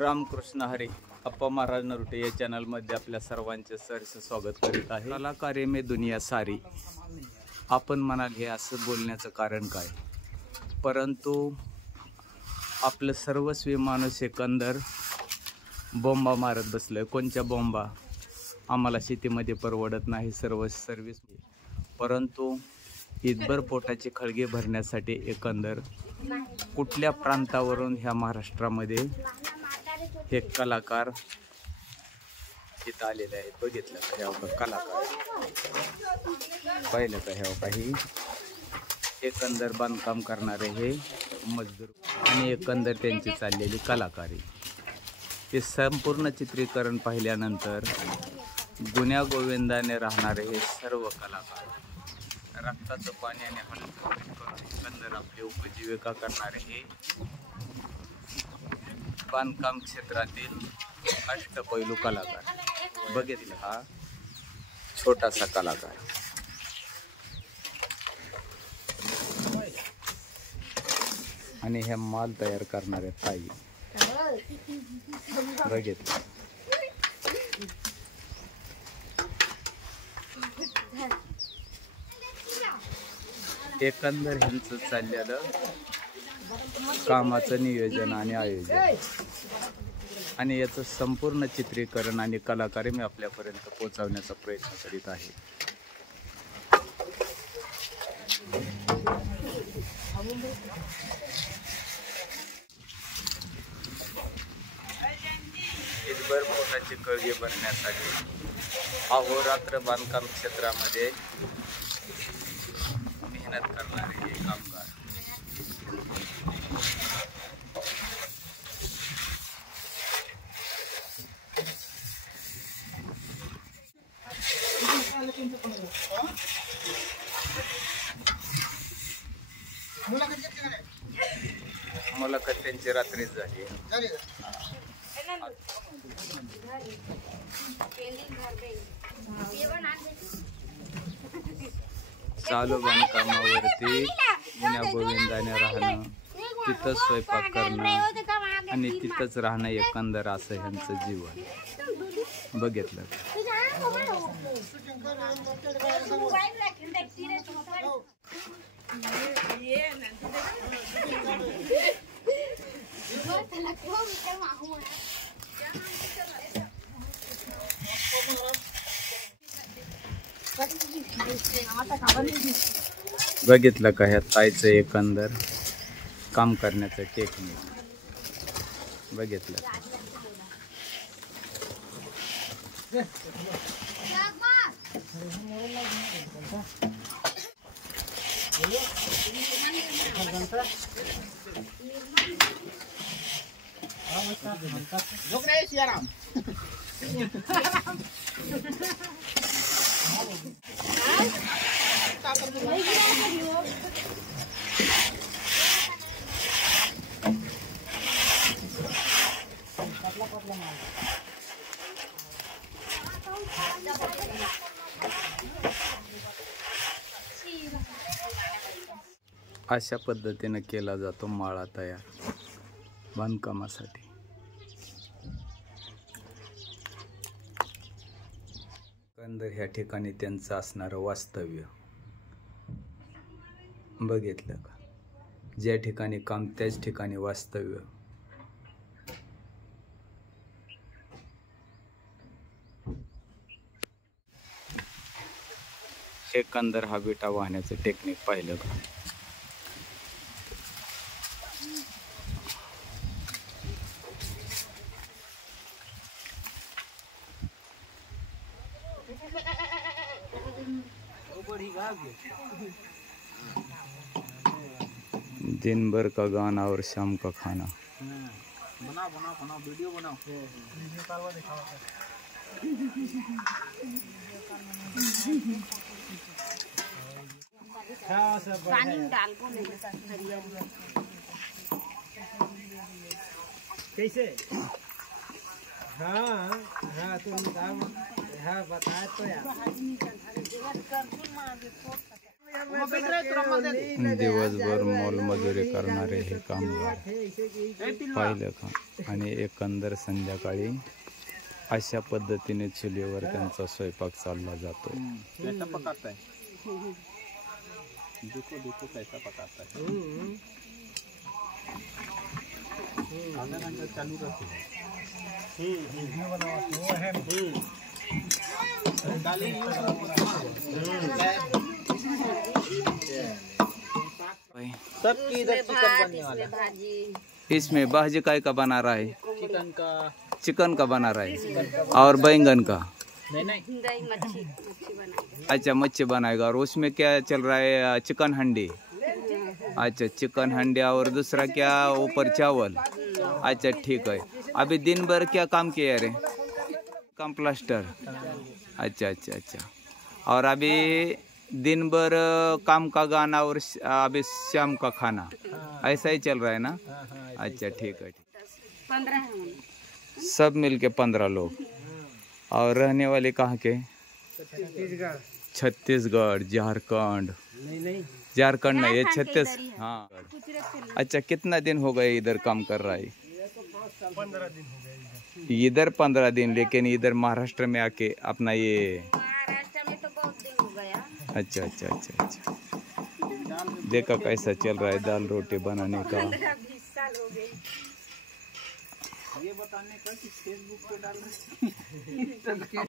रामकृष्ण हरी. अप्पा महाराज नरुटे या चॅनलमध्ये आपल्या सर्वांचे सहर्ष स्वागत करीत आहे. कलाकारे में दुनिया सारी. आपण म्हणाल हे असं बोलण्याचं कारण काय, परंतु आपलं सर्वस्वी माणूस एकंदर बॉम्बा मारत बसलं. कोणत्या बॉम्बा? आम्हाला शेतीमध्ये परवडत नाही सर्व सर्विस, परंतु ईदभर पोटाचे खळगे भरण्यासाठी एकंदर कुठल्या प्रांतावरून ह्या महाराष्ट्रामध्ये हे कलाकार इथं आलेले आहेत. बघितलं का ह्या कलाकार, पाहिलं का ह्या काही एकंदर बांधकाम करणारे हे मजदूर आणि एकंदर त्यांची चाललेली कलाकारी. हे संपूर्ण चित्रीकरण पाहिल्यानंतर गुण्या गोविंदाने राहणारे हे सर्व कलाकार, रक्ताचं पाणी आणि हळद एकंदर आपली उपजीविका करणारे हे बांधकाम क्षेत्रातील अष्टपैलू कलाकार. बघितलं हा छोटासा कलाकार. आणि हे माल तयार करणारे ताई बघितलं. एकंदर ह्यांचं चाललेलं कामाचं नियोजन आणि आयोजन आणि याचं संपूर्ण चित्रीकरण आणि कलाकारी मी आपल्यापर्यंत पोहोचवण्याचा प्रयत्न करीत आहे. ईदभर पोटाचे खळगे भरण्यासाठी अहोरात्र बांधकाम क्षेत्रामध्ये मेहनत करणारे हे कामगार. मुलाखत त्यांची रात्रीच झाली. चालू बांधकामावरती गुण्या गोविंदाने राहणं, तिथंच स्वयंपाक करणं आणि तिथंच राहणं, एकंदर असं ह्यांचं जीवन. बघितलं बघितलं का ह्या ताईचं एकंदर काम करण्याचं टेक्निक. बघितलं का अशा पद्धतीने केला जातो माळा तयार बांधकामासाठी. एकंदर ह्या ठिकाणी त्यांचं असणारं वास्तव्य. बघितलं का, ज्या ठिकाणी काम त्याच ठिकाणी वास्तव्य. एकंदर हा विटा वाहण्याचं टेक्निक पाहिलं का. दिन भर का गाना और शाम का खाना. बनाओ वीडियो बनाओ. कैसे? हाँ हाँ तुम हाँ बताए तो यार. दिवसभर मोलमजुरी करणारे हे कामगार पाहिलं का. आणि एकंदर संध्याकाळी अशा पद्धतीने चुलीवर त्यांचा स्वयंपाक चालला जातो. इसमें भाजी काय का बना रहा है? चिकन का बना रहा है और बैंगन का. मच्छी अच्छा मच्छी बनाएगा. और उसमें क्या चल रहा है? चिकन हंडी. अच्छा चिकन हंडी. और दूसरा क्या ऊपर चावल. अच्छा ठीक है. अभी दिन भर क्या काम किया रे? काम प्लास्टर. अच्छा अच्छा अच्छा. और अभी दिन भर काम का गाना और अभी शाम का खाना ऐसा ही चल रहा है ना. अच्छा ठीक है. 15 सब मिलके 15 लोग. और रहने वाले कहाँ के? छत्तीसगढ़. झारखंड. झारखंड नहीं ये छत्तीस. हाँ अच्छा. कितना दिन हो गए इधर काम कर रहा है? 15 दिन हो गए इधर 15 दिन. लेकिन इधर महाराष्ट्र में आके अपना ये. महाराष्ट्र में तो बहुत दिन हो गया. अच्छा अच्छा अच्छा अच्छा. देखा कैसा चल रहा है दाल रोटी बनाने का. 15-20 साल हो गए. ये बताने का कि फेसबुक पे डाल रहे